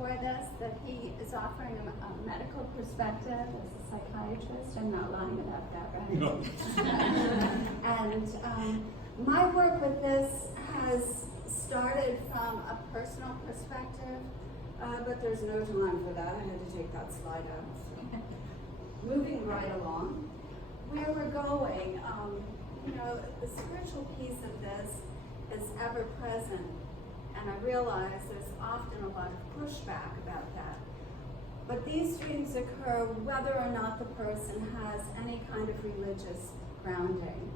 before this that he is offering a medical perspective as a psychiatrist. I'm not lying about that, right? No. And my work with this has started from a personal perspective, but there's no time for that. I had to take that slide out. So. Moving right along, where we're going, the spiritual piece of this is ever present, and I realize there's often a lot of pushback about that. But these dreams occur whether or not the person has any kind of religious grounding,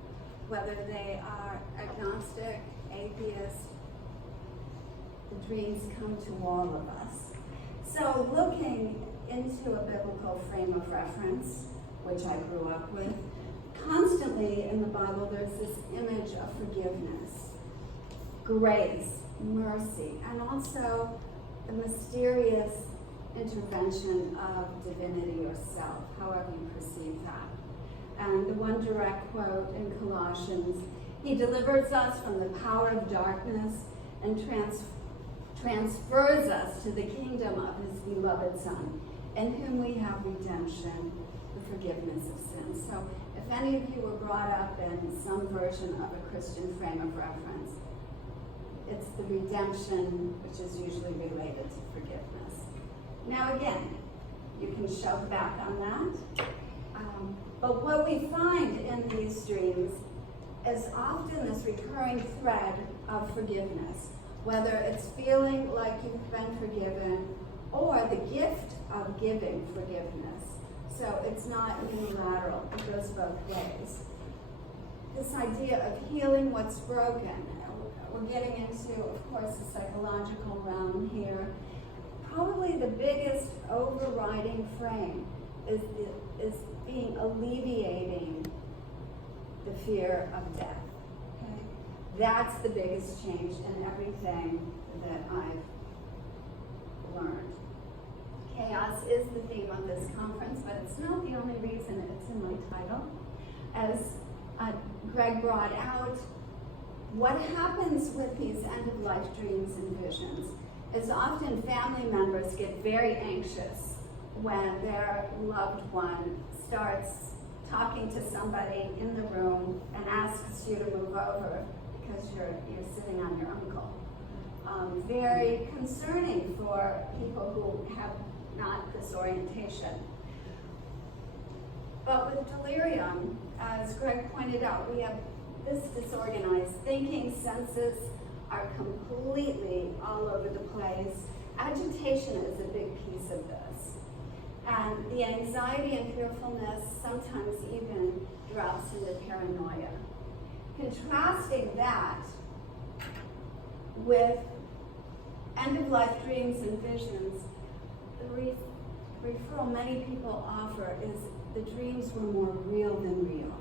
whether they are agnostic, atheist. The dreams come to all of us. So looking into a biblical frame of reference, which I grew up with, constantly in the Bible there's this image of forgiveness, grace, mercy, and also the mysterious intervention of divinity or self, however you perceive that. And the one direct quote in Colossians, he delivers us from the power of darkness and transfers us to the kingdom of his beloved Son, in whom we have redemption, the forgiveness of sins. So if any of you were brought up in some version of a Christian frame of reference, it's the redemption which is usually related to forgiveness. Now again, you can shove back on that. But what we find in these dreams is often this recurring thread of forgiveness, whether it's feeling like you've been forgiven or the gift of giving forgiveness. So it's not unilateral, it goes both ways. This idea of healing what's broken. We're getting into, of course, the psychological realm here. Probably the biggest overriding frame is being alleviating the fear of death. Okay? That's the biggest change in everything that I've learned. Chaos is the theme of this conference, but it's not the only reason it's in my title. As Greg brought out, what happens with these end-of-life dreams and visions is often family members get very anxious when their loved one starts talking to somebody in the room and asks you to move over because you're sitting on your uncle. Very concerning for people who have not this orientation. But with delirium, as Greg pointed out, we have this disorganized thinking, senses are completely all over the place. Agitation is a big piece of this. And the anxiety and fearfulness sometimes even drops into paranoia. Contrasting that with end-of-life dreams and visions, the referral many people offer is the dreams were more real than real.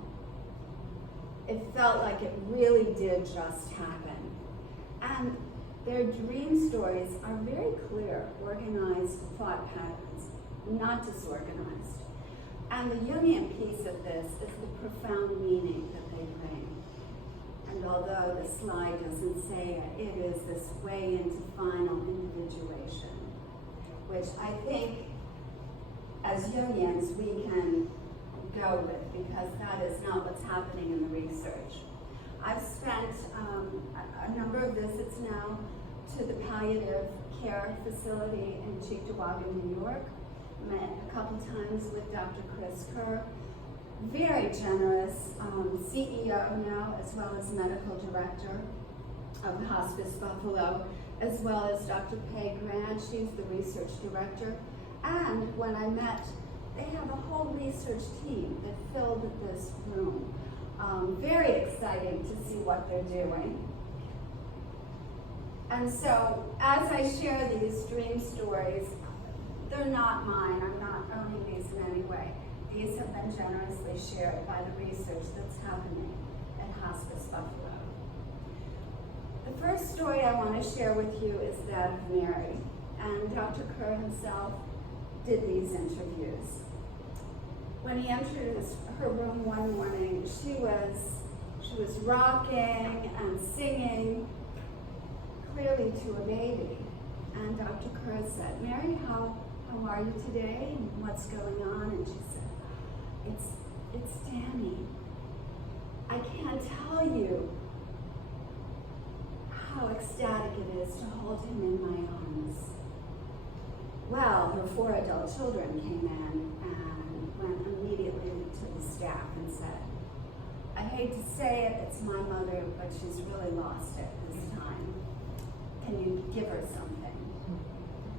It felt like it really did just happen. And their dream stories are very clear, organized thought patterns, not disorganized. And the Jungian piece of this is the profound meaning that they bring. And although the slide doesn't say it, it is this way into final individuation, which I think as Jungians we can go with, because that is not what's happening in the research. I've spent a number of visits now to the palliative care facility in Cheektowaga, New York. Met a couple times with Dr. Chris Kerr, very generous CEO now, as well as medical director of Hospice Buffalo, as well as Dr. Peg Grant, she's the research director. And when I met, they have a whole research team that filled this room. Very exciting to see what they're doing. And so, as I share these dream stories, they're not mine. I'm not owning these in any way. These have been generously shared by the research that's happening at Hospice Buffalo. The first story I want to share with you is that of Mary. And Dr. Kerr himself did these interviews. When he entered her room one morning, she was rocking and singing, clearly to a baby. And Dr. Kerr said, Mary, how are you today? And what's going on? And she said, it's Danny. I can't tell you how ecstatic it is to hold him in my arms. Well, her 4 adult children came in and went immediately to the staff and said, I hate to say it, it's my mother, but she's really lost it this time. Can you give her something?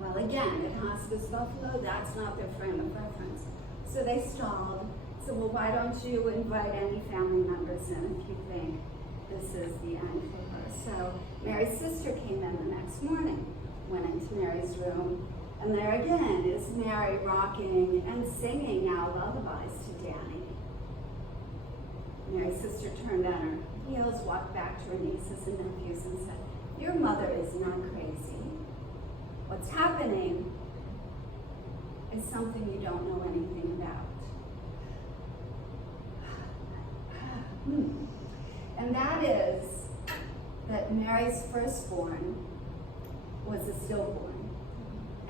Well, again, at Hospice Buffalo, that's not their frame of reference. So they stalled. So, well, why don't you invite any family members in if you think this is the end for her? So Mary's sister came in the next morning, went into Mary's room, and there again is Mary rocking and singing now lullabies to Danny. Mary's sister turned on her heels, walked back to her nieces and nephews and said, your mother is not crazy. What's happening is something you don't know anything about. And that is that Mary's firstborn was a stillborn,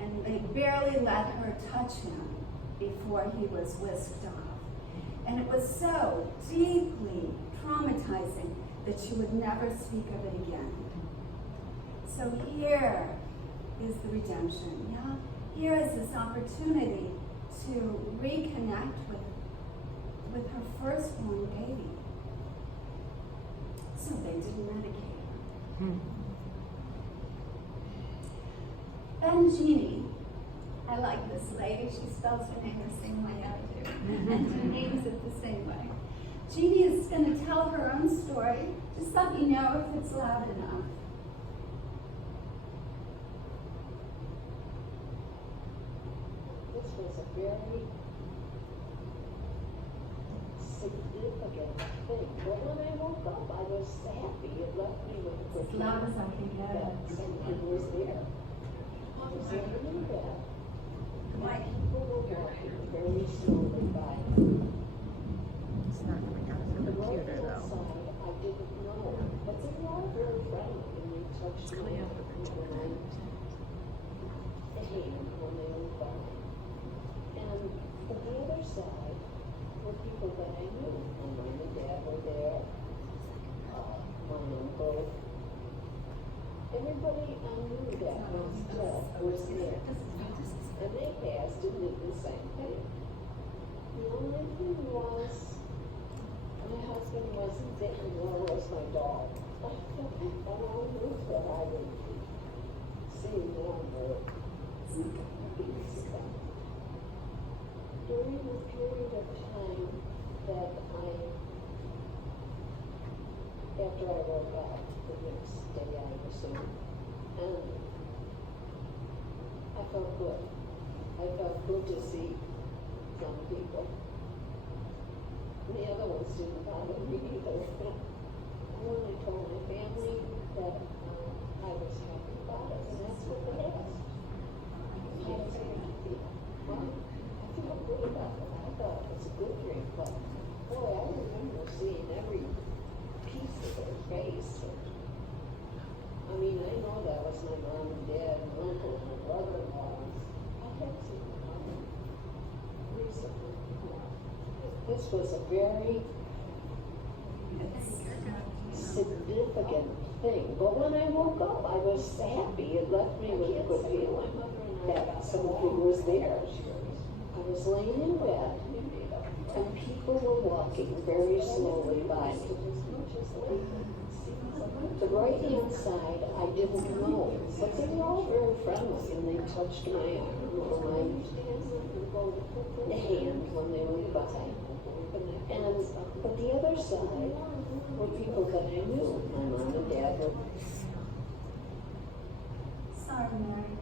and they barely let her touch him before he was whisked off. And it was so deeply traumatizing that she would never speak of it again. So here is the redemption. Yeah? Here is this opportunity to reconnect with her firstborn baby. So they didn't medicate her. Then Jeanne, I like this lady, she spells her name the same way I do, and she names it the same way. Jeanne is going to tell her own story. Just let me know if it's loud enough. This was a very significant thing. But when I woke up, I was happy. It left me with a good As loud as I can get it. Something was there. I was in bed. My people were walking very slowly by me. It's not coming out of the computer though. Side, I didn't know, but they were all very friendly, and they touched It's me coming on out of the computer. the hand when they were by. And on the other side were people that I knew. My mom and dad were there, my uncle. Everybody I knew that was dead was there. And they passed and did the same thing. The only thing was, my husband wasn't there, nor was my dog. And I knew that I would be seeing them or being them. During the period of time that after I woke up, the next day I assume, and I felt good. I felt good to see some people. The other ones didn't bother me either. I only told my family that I was happy about it, and that's what they asked. How does it make you feel? Well, I feel good about it. I thought it was a good dream, but boy, I remember seeing every piece of their face. I mean, I know that was my mom and dad and uncle and my brother-in-law. I had seen my mom recently. This was a very significant thing. But when I woke up, I was happy. It left me with a good feeling that something was there. I was laying in bed, and people were walking very slowly by me. The right-hand side, I didn't know, but they were all very friendly, and they touched my arm or my hand when they went by. But the other side were people that I knew. My mom and dad were. Sorry, Mary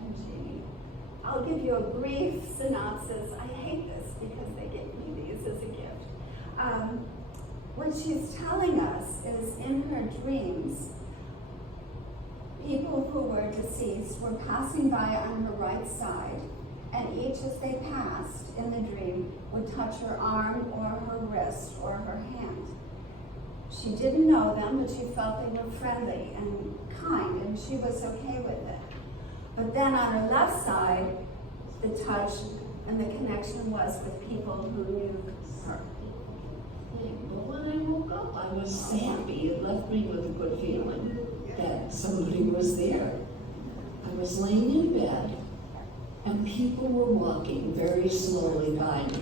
and Jeanne. I'll give you a brief synopsis. I hate this because they gave me these as a gift. What she's telling us is in her dreams, people who were deceased were passing by on her right side, and each as they passed in the dream would touch her arm or her wrist or her hand. She didn't know them, but she felt they were friendly and kind, and she was okay with it. But then on her left side, the touch and the connection was with people who knew her. But when I woke up, I was happy. It left me with a good feeling that somebody was there. I was laying in bed, and people were walking very slowly by me.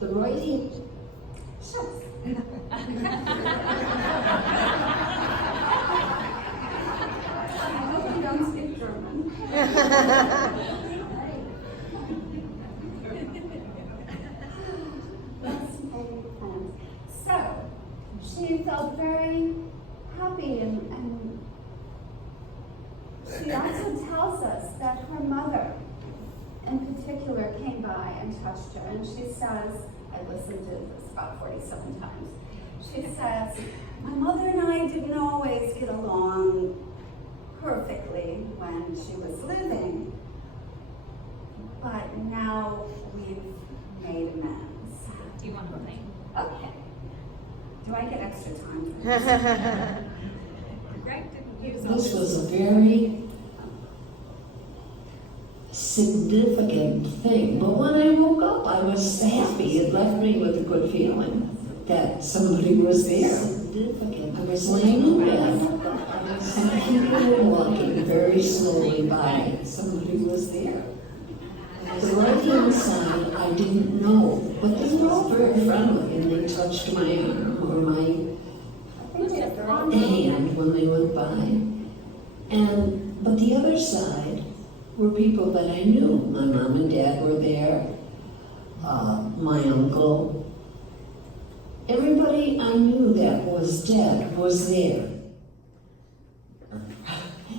The right hand. Shucks. I hope you don't speak German. That's very fun. So, she felt very happy and she also tells us that her mother in particular came by and touched her, and she says, I listened to this about 47 times. She says, my mother and I didn't always get along perfectly when she was living, but now we've made amends. Do you want the thing? Okay. Do I get extra time for this? Greg didn't use all This was a very significant thing. But when I woke up, I was happy. It left me with a good feeling that somebody was there. Significant. I was laying in bed, and people were walking very slowly by. Somebody was there. The right-hand side, I didn't know, but they were all very friendly, and they touched my arm or my hand when they went by. But the other side were people that I knew. My mom and dad were there, my uncle. Everybody I knew that was dead was there.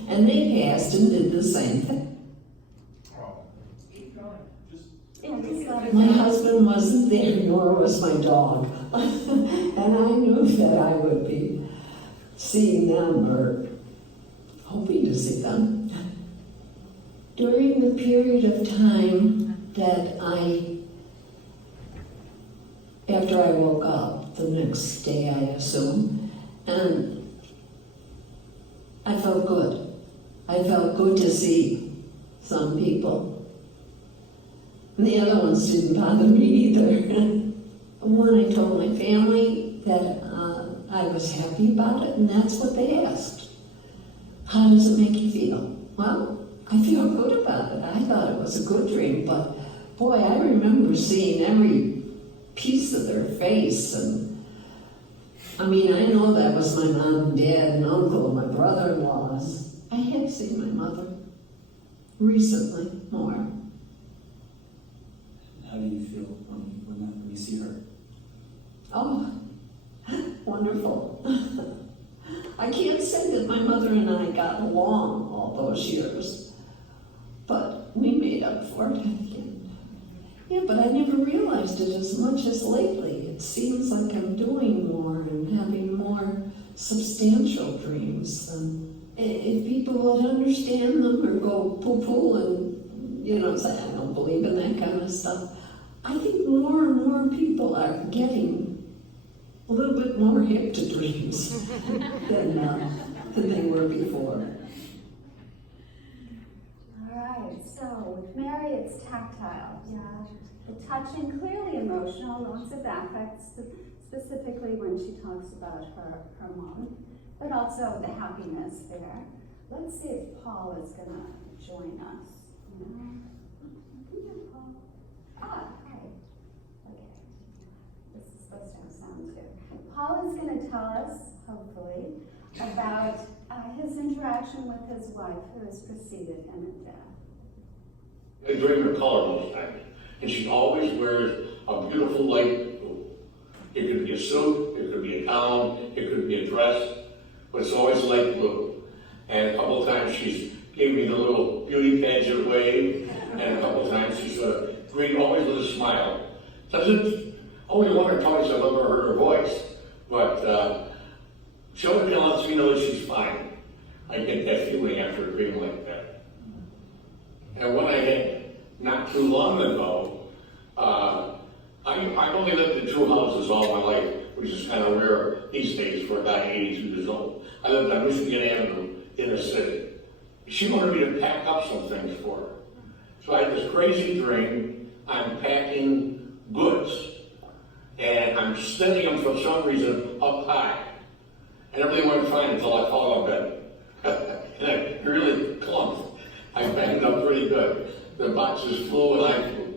And they passed and did the same thing. My husband wasn't there, nor was my dog. And I knew that I would be seeing them or hoping to see them. During the period of time that after I woke up, the next day I assume, and I felt good. I felt good to see some people. And the other ones didn't bother me either. When I told my family that I was happy about it, and that's what they asked. How does it make you feel? Well, I feel good about it. I thought it was a good dream, but boy, I remember seeing every piece of their face, and I mean, I know that was my mom and dad and uncle and my brother-in-laws. I have seen my mother recently more. How do you feel when you see her? Oh, wonderful. I can't say that my mother and I got along all those years, but we made up for it, I think. Yeah, but I never realized it as much as lately. It seems like I'm doing more and having more substantial dreams. And if people would understand them or go poo-poo and, say, I don't believe in that kind of stuff, I think more and more people are getting a little bit more hip to dreams than they were before. All right, so with Mary, it's tactile. Yeah, the touching, clearly emotional, lots of affects, specifically when she talks about her mom, but also the happiness there. Let's see if Paul is going to join us. Paul. Ah, hi. Okay. This is supposed to have sound too. Paul is going to tell us, hopefully, about his interaction with his wife who has preceded him in death. I dream her color most times, and she always wears a beautiful light blue. It could be a suit, it could be a gown, it could be a dress, but it's always light blue. And a couple of times she's gave me the little beauty pageant wave, and a couple of times she's always with a smile. Only one or twice I've ever heard her voice, but she always lets me know that she's fine. I get that feeling after a dream like that. And what I had not too long ago, I only lived in two houses all my life, which is kind of rare these days for a guy 82 years old. I lived on Michigan Avenue in the city. She wanted me to pack up some things for her. So I had this crazy dream. I'm packing goods, and I'm sending them for some reason up high. And everything went fine until I fell out of bed. And I really clumped. I banged up pretty good. The boxes flew and I flew.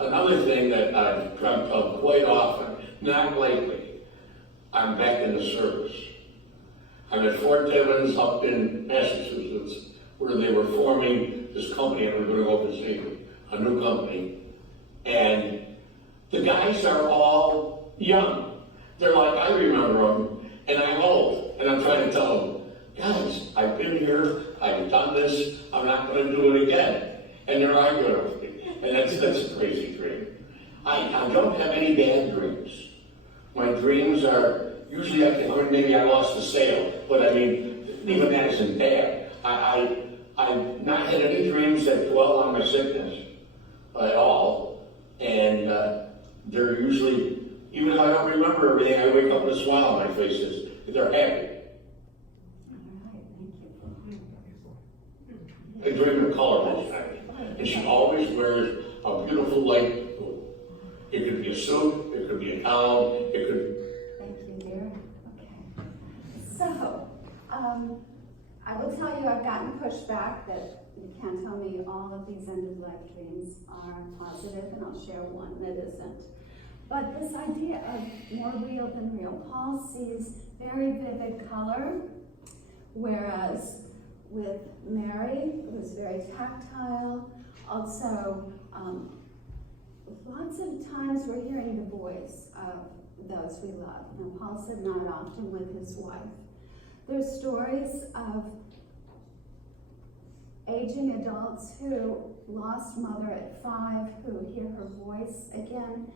Another thing that I've dreamt of quite often, not lately, I'm back in the service. I'm at Fort Devens up in Massachusetts, where they were forming this company, and we're going to go visit a new company. And the guys are all young. They're like, I remember them, and I'm old. And I'm trying to tell them, guys, I've been here, I've done this, I'm not going to do it again. And they're arguing with me. And that's a crazy dream. I don't have any bad dreams. My dreams are usually, maybe I lost the sale, but I mean, even that isn't bad. I've not had any dreams that dwell on my sickness at all. And they're usually, even if I don't remember everything, I wake up with a smile on my face. They're happy. I dream in color most times. And she always wears a beautiful light blue. It could be a suit, it could be a gown, it could. Thank you, dear. Okay. So, I will tell you I've gotten pushback that you can't tell me all of these end-of-life dreams are positive, and I'll share one that isn't. But this idea of more real than real, Paul sees very vivid color, whereas with Mary, it was very tactile. Also, lots of times we're hearing the voice of those we love. Now, Paul said not often with his wife. There's stories of aging adults who lost mother at 5, who hear her voice again,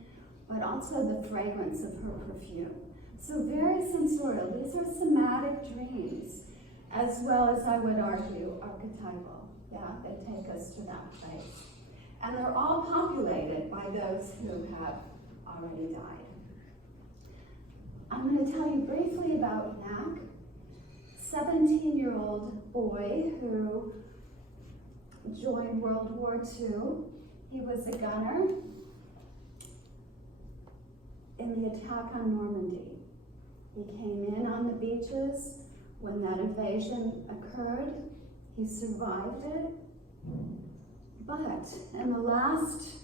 but also the fragrance of her perfume. So very sensorial. These are somatic dreams, as well as, I would argue, archetypal, that take us to that place. And they're all populated by those who have already died. I'm going to tell you briefly about Mac, 17-year-old boy who joined World War II. He was a gunner in the attack on Normandy. He came in on the beaches when that invasion occurred. He survived it. But in the last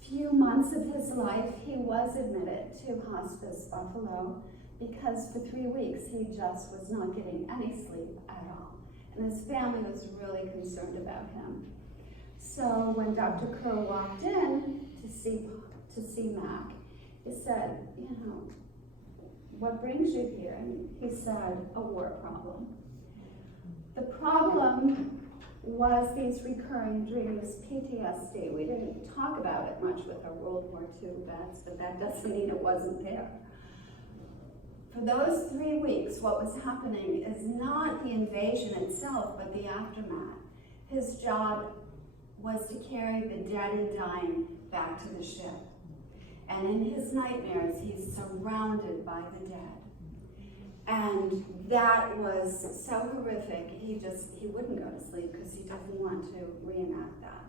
few months of his life, he was admitted to Hospice Buffalo because for 3 weeks he just was not getting any sleep at all. And his family was really concerned about him. So when Dr. Kerr walked in to see Mac, he said, what brings you here? And he said, a war problem. The problem was these recurring dreams, PTSD. We didn't talk about it much with our World War II vets, but that doesn't mean it wasn't there. For those 3 weeks, what was happening is not the invasion itself, but the aftermath. His job was to carry the dead and dying back to the ship. And in his nightmares, he's surrounded by the dead. And that was so horrific, he wouldn't go to sleep because he doesn't want to reenact that.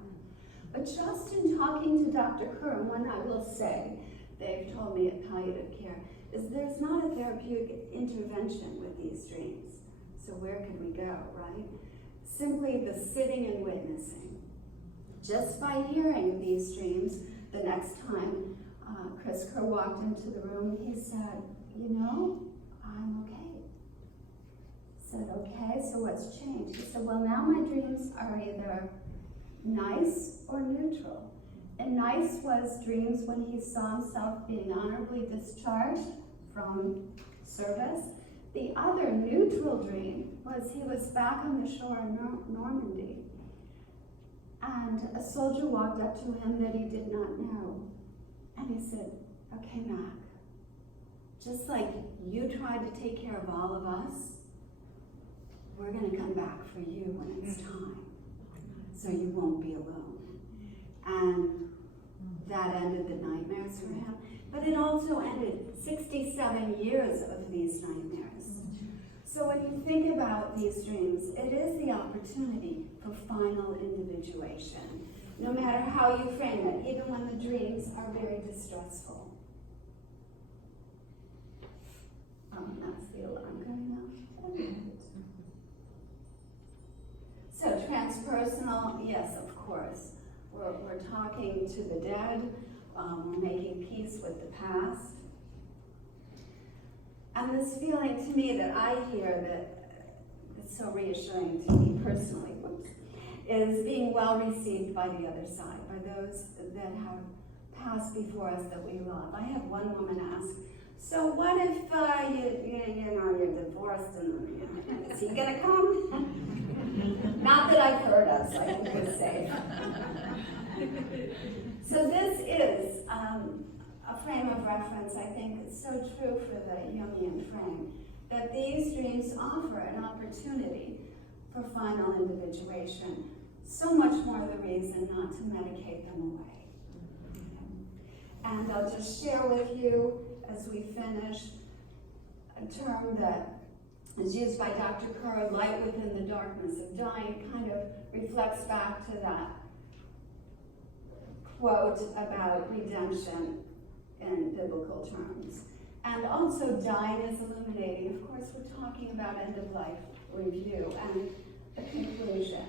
But just in talking to Dr. Kerr, and one I will say, they've told me at palliative care, is there's not a therapeutic intervention with these dreams. So where could we go, right? Simply the sitting and witnessing. Just by hearing these dreams, the next time Chris Kerr walked into the room, he said, I'm okay. I said, okay, so what's changed? He said, well, now my dreams are either nice or neutral. And nice was dreams when he saw himself being honorably discharged from service. The other neutral dream was he was back on the shore in Normandy. And a soldier walked up to him that he did not know. And he said, okay, Mac, just like you tried to take care of all of us, we're going to come back for you when it's time, so you won't be alone. And that ended the nightmares for him, but it also ended 67 years of these nightmares. So when you think about these dreams, it is the opportunity for final individuation, no matter how you frame it, even when the dreams are very distressful. That's the alarm going off. So transpersonal, yes, of course. We're talking to the dead, we're making peace with the past. And this feeling to me that I hear that it's so reassuring to me personally, is being well received by the other side, by those that have passed before us that we love. I had one woman ask, so what if you're divorced and is he gonna come? Not that I've heard of, so I think we're safe. So this is a frame of reference. I think it's so true for the Jungian frame, that these dreams offer an opportunity for final individuation. So much more the reason not to medicate them away. And I'll just share with you, as we finish, a term that is used by Dr. Kerr, light within the darkness of dying, kind of reflects back to that quote about redemption in biblical terms. And also dying is illuminating. Of course, we're talking about end-of-life review and a conclusion.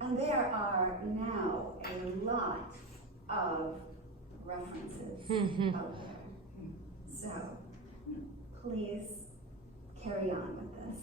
And there are now a lot of references out there. So please carry on with this.